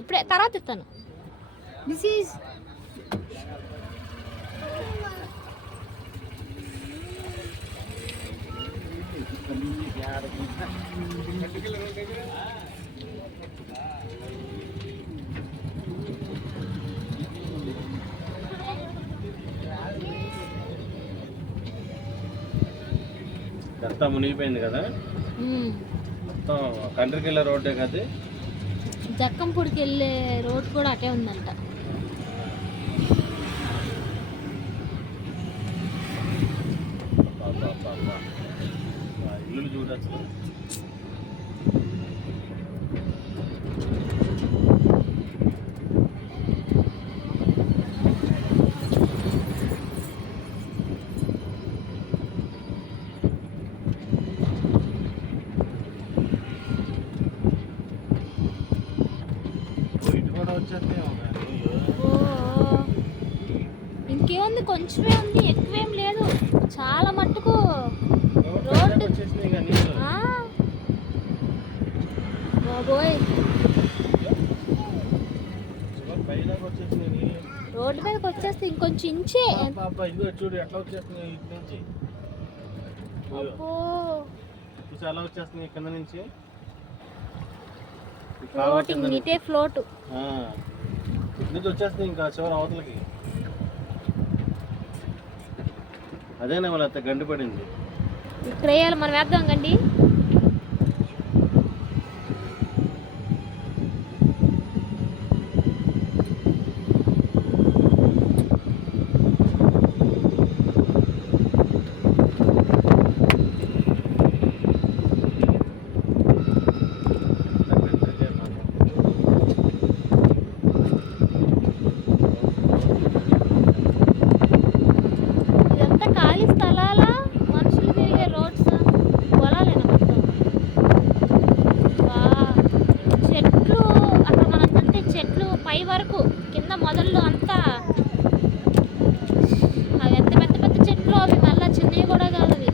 ఇప్పుడే తర్వాత ఇస్తాను. దిస్ ఈజ్ అంతా మునిగిపోయింది కదా, మొత్తం కంట్రీకి రోడ్డే కదా. జక్కంపూడికి వెళ్ళే రోడ్ కూడా అటే ఉందంట. ఇల్లు చూడచ్చు. ఇంకేముంది, కొంచెమే ఉంది, ఎక్కువేం లేదు. చాలా మట్టుకు రోడ్డు బాబోయ్, రోడ్డు మీదకి వచ్చేస్తే ఇంకొంచెం ఇంచే. చూడు ఎట్లా వచ్చేస్తున్నాయి ఇటు నుంచి, చాలా వచ్చేస్తున్నాయి కింద నుంచి. ఫ్లోటింగ్ నీటే ఫ్లోట్ నుంచి వచ్చేస్తుంది ఇంకా చివరి అవతలకి. అదేనా వాళ్ళ గండి పడింది. ఇక్కడ వేయాలి, మనం వేద్దాం గండి. వరకు కింద మొదళ్ళు అంతా అవి ఎంత పెద్ద పెద్ద చెట్లు, అవి మళ్ళీ చిన్నవి కూడా కాదు. అవి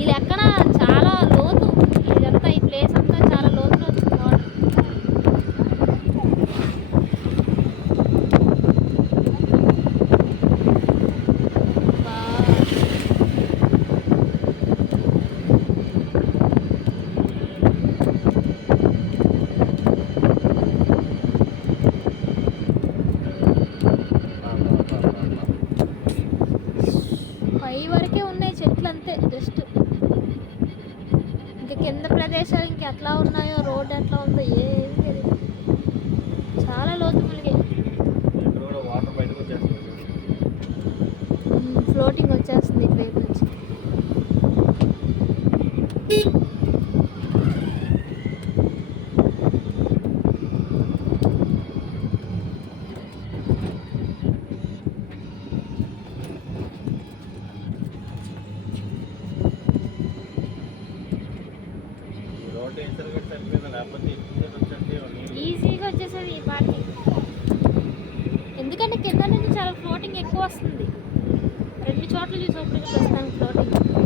ఈ లెక్కన చాలా లోతు. ఇదంతా ఈ ప్లేస్ అంతా చాలా లోతులో వచ్చింది వాటర్. పై వరకే ఉన్నాయి చెట్లు అంతే, జస్ట్. ఇంకా కింద ప్రదేశాలు ఇంకెట్లా ఉన్నాయో, రోడ్ ఎట్లా ఉందో ఏది తెలియదు. చాలా లోతు మునిగి ఫ్లోటింగ్ వచ్చేస్తుంది ఇటువైపు నుంచి. ఈజీగా వచ్చేసేది ఈ పార్టీ, ఎందుకంటే కింద నుంచి చాలా ఫ్లోటింగ్ ఎక్కువ వస్తుంది. 2 చోట్ల చూసినప్పుడు ప్రస్తుతానికి ఫ్లోటింగ్.